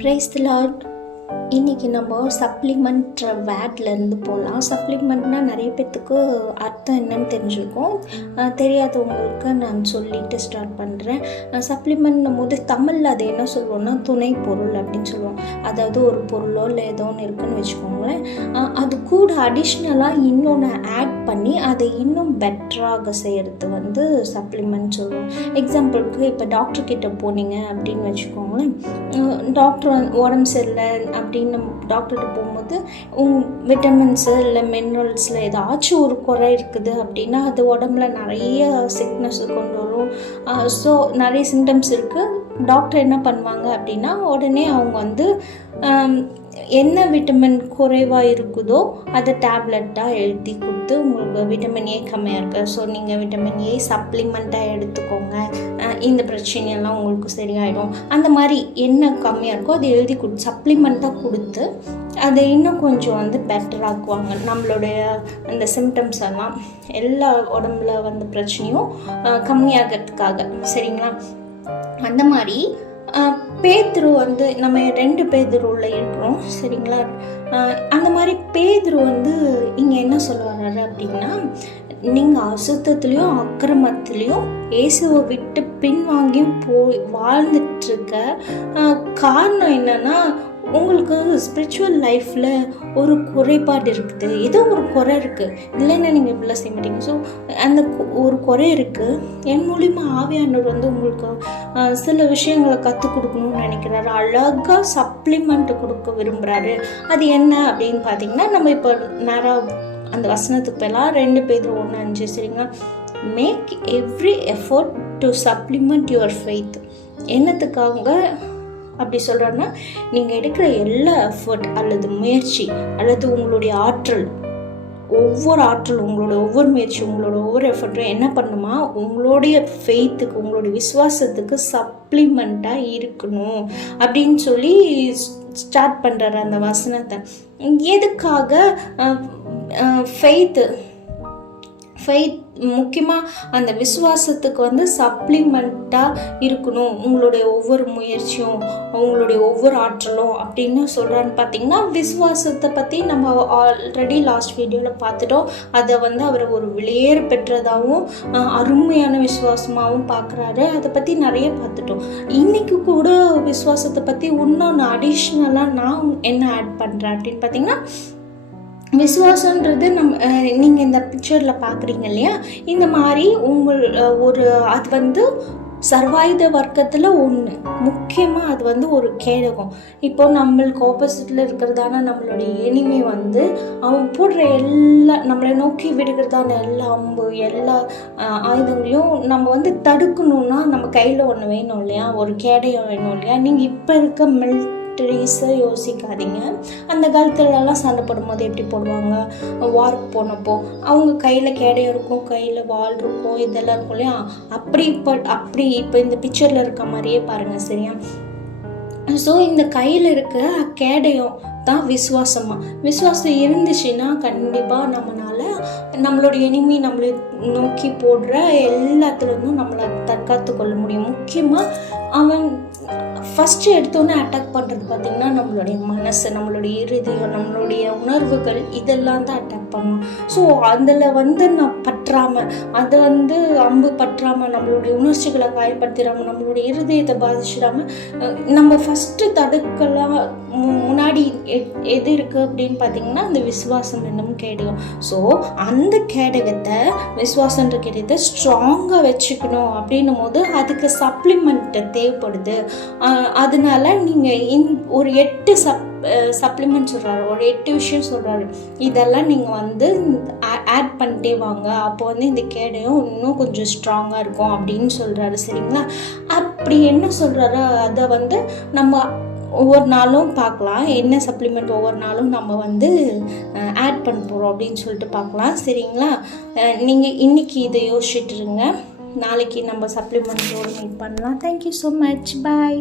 Praise the Lord. இன்றைக்கி நம்ம supplement வேட்லேருந்து போகலாம். சப்ளிமெண்ட்னா நிறைய பேர்த்துக்கு அர்த்தம் என்னன்னு தெரிஞ்சுருக்கும். தெரியாதவங்களுக்கு நான் சொல்லிட்டு ஸ்டார்ட் பண்ணுறேன். சப்ளிமெண்ட்னும் போது தமிழில் அது என்ன சொல்லுவோம்னா துணை பொருள் அப்படின்னு சொல்லுவோம். அதாவது ஒரு பொருளோ இல்லை ஏதோ ஒன்று இருக்குன்னு வச்சுக்கோங்களேன், அது கூட அடிஷ்னலாக இன்னொன்று ஆட் பண்ணி அதை இன்னும் பெட்டராக செய்கிறது வந்து சப்ளிமெண்ட் சொல்லுவோம். எக்ஸாம்பிளுக்கு இப்போ டாக்டர்கிட்ட போனீங்க அப்படின்னு வச்சுக்கோங்களேன், டாக்டர் உடம்பு சரியில்லை அப்படின்னு டாக்டர்கிட்ட போகும்போது விட்டமின்ஸு இல்லை மினரல்ஸில் ஏதாச்சும் ஒரு குறை இருக்குது அப்படின்னா அது உடம்புல நிறைய சிக்னஸ் கொண்டு வரும். ஸோ நிறைய சிம்டம்ஸ் இருக்குது. டாக்டர் என்ன பண்ணுவாங்க அப்படின்னா உடனே அவங்க வந்து என்ன விட்டமின் குறைவாக இருக்குதோ அதை டேப்லெட்டாக எழுதி கொடுத்து உங்களுக்கு விட்டமின் ஏ கம்மியாக இருக்குது, ஸோ நீங்கள் விட்டமின் ஏ சப்ளிமெண்ட்டாக எடுத்துக்கோங்க, இந்த பிரச்சனையெல்லாம் உங்களுக்கு சரியாயிடும், அந்த மாதிரி என்ன கம்மியாக இருக்கோ அதை எழுதி சப்ளிமெண்ட்டாக கொடுத்து அதை இன்னும் கொஞ்சம் வந்து பெட்டராக்குவாங்க. நம்மளுடைய அந்த சிம்டம்ஸ் எல்லாம் எல்லா உடம்புல வந்த பிரச்சனையும் கம்மியாகிறதுக்காக. சரிங்களா? அந்த மாதிரி பேதுரு வந்து நம்ம 2 பேதுருவில் இருக்கிறோம். சரிங்களா? அந்த மாதிரி பேதுரு வந்து இங்கே என்ன சொல்ல வர்றாரு அப்படின்னா, நீங்கள் அசுத்தத்துலேயும் அக்கிரமத்துலேயும் இயேசுவை விட்டு பின்வாங்கியும் போய் வாழ்ந்துட்டுருக்க காரணம் என்னென்னா உங்களுக்கு ஸ்பிரிச்சுவல் லைஃப்பில் ஒரு குறைபாடு இருக்குது, ஏதோ ஒரு குறை இருக்குது, இல்லைன்னா நீங்கள் இப்படிலாம் செய்ய மாட்டீங்க. ஸோ அந்த ஒரு குறை இருக்குது, என் மூலிமா ஆவியானவர் வந்து உங்களுக்கு சில விஷயங்களை கற்றுக் கொடுக்கணும்னு நினைக்கிறாரு, அழகாக சப்ளிமெண்ட் கொடுக்க விரும்புகிறாரு. அது என்ன அப்படின்னு பார்த்தீங்கன்னா, நம்ம இப்போ நேராக அந்த வசனத்துக்கு போயெல்லாம் 2 Peter 1:5. சரிங்களா? Make every effort to supplement your faith. என்னத்துக்காக அப்படி சொல்கிறாருன்னா, நீங்கள் எடுக்கிற எல்லா எஃபர்ட் அல்லது முயற்சி அல்லது உங்களுடைய ஆற்றல், ஒவ்வொரு ஆற்றலும் உங்களோட ஒவ்வொரு முயற்சி உங்களோட ஒவ்வொரு எஃபர்ட்டும் என்ன பண்ணுமா, உங்களுடைய ஃபெய்த்துக்கு உங்களுடைய விசுவாசத்துக்கு சப்ளிமெண்ட்டாக இருக்கணும் அப்படின்னு சொல்லி ஸ்டார்ட் பண்ணுறாரு அந்த வசனத்தை. எதுக்காக ஃபெய்த் முக்கியமாக அந்த விசுவாசத்துக்கு வந்து சப்ளிமெண்ட்டாக இருக்கணும் உங்களுடைய ஒவ்வொரு முயற்சியும் உங்களுடைய ஒவ்வொரு ஆற்றலும் அப்படின்னு சொல்கிறான்னு பார்த்தீங்கன்னா, விசுவாசத்தை பற்றி நம்ம ஆல்ரெடி லாஸ்ட் வீடியோவில் பார்த்துட்டோம். அதை வந்து அவர் ஒரு வெளியேற பெற்றதாகவும் அருமையான விசுவாசமாகவும் பார்க்குறாரு. அதை பற்றி நிறைய பார்த்துட்டோம். இன்றைக்கி கூட விசுவாசத்தை பற்றி இன்னொன்று அடிஷ்னலாக நான் என்ன ஆட் பண்ணுறேன் அப்படின்னு பார்த்தீங்கன்னா, விசுவாசன்றது நீங்கள் இந்த பிக்சரில் பார்க்குறீங்க இல்லையா, இந்த மாதிரி ஒரு அது வந்து சர்வாயுத வர்க்கத்தில் ஒன்று. முக்கியமாக அது வந்து ஒரு கேடகம். இப்போ நம்மளுக்கு ஆப்போசிட்டில் இருக்கிறதான நம்மளுடைய எனிமி வந்து அவன் போடுற எல்லா நம்மளை நோக்கி விடுகிறதான எல்லா அம்பு எல்லா ஆயுதங்களையும் நம்ம வந்து தடுக்கணுன்னா நம்ம கையில் ஒன்று வேணும் இல்லையா, ஒரு கேடயம் வேணும் இல்லையா. நீங்கள் இப்போ இருக்க மிலிட்டரிஸை யோசிக்காதீங்க. அந்த காலத்துலலாம் சண்டை போடும்போது எப்படி போடுவாங்க, வார்க்கு போனப்போ அவங்க கையில் கேடயம் இருக்கும், கையில் வால் இருக்கும், இதெல்லாம் இருக்கும் இல்லையா. அப்படி இப்போ இந்த பிக்சரில் இருக்க மாதிரியே பாருங்கள். சரியா? ஸோ இந்த கையில் இருக்க கேடயம் தான் விசுவாசம் இருந்துச்சுன்னா கண்டிப்பாக நம்மளுடைய எனிமி நம்மளை நோக்கி போடுற எல்லாத்துலேருந்தும் நம்மளை தற்காத்து கொள்ள முடியும். முக்கியமாக அவன் ஃபஸ்ட்டு எடுத்தோன்னே அட்டாக் பண்ணுறது பார்த்திங்கன்னா நம்மளுடைய மனசு, நம்மளுடைய இருதயம், நம்மளுடைய உணர்வுகள், இதெல்லாம் தான் அட்டாக் பண்ணும். ஸோ அதில் வந்து அதை வந்து அம்பு பற்றாமல் நம்மளுடைய உணர்ச்சிகளை காயப்படுத்திடாமல் நம்மளுடைய இருதயத்தை பாதிச்சிடாமல் நம்ம ஃபஸ்ட்டு தடுக்கலாம் முன்னாடி எது இருக்குது அப்படின்னு பார்த்திங்கன்னா அந்த விசுவாசம் என்னும் கேடகம். ஸோ அந்த கேடகத்தை விசுவாசன்ற கேடகத்தை ஸ்ட்ராங்காக வச்சுக்கணும் அப்படின்னும் போது அதுக்கு சப்ளிமெண்ட் தேவைப்படுது. அதனால நீங்கள் ஒரு 8 சப்ளிமெண்ட் சொல்கிறாரு, ஒரு 8 விஷயம் சொல்கிறாரு. இதெல்லாம் நீங்கள் வந்து ஆட் பண்ணிட்டே வாங்க, அப்போ வந்து இந்த கேடயம் இன்னும் கொஞ்சம் ஸ்ட்ராங்காக இருக்கும் அப்படின்னு சொல்கிறாரு. சரிங்களா? அப்படி என்ன சொல்கிறாரு அதை வந்து நம்ம ஒவ்வொரு நாளும் பார்க்கலாம். என்ன சப்ளிமெண்ட் ஒவ்வொரு நாளும் நம்ம வந்து ஆட் பண்ண போகிறோம் அப்படின்னு சொல்லிட்டு பார்க்கலாம். சரிங்களா? நீங்கள் இன்றைக்கி இதை யோசிச்சுட்டு இருங்க. நாளைக்கு நம்ம சப்ளிமெண்ட்டோடு மீட் பண்ணலாம். Thank you so much. பாய்.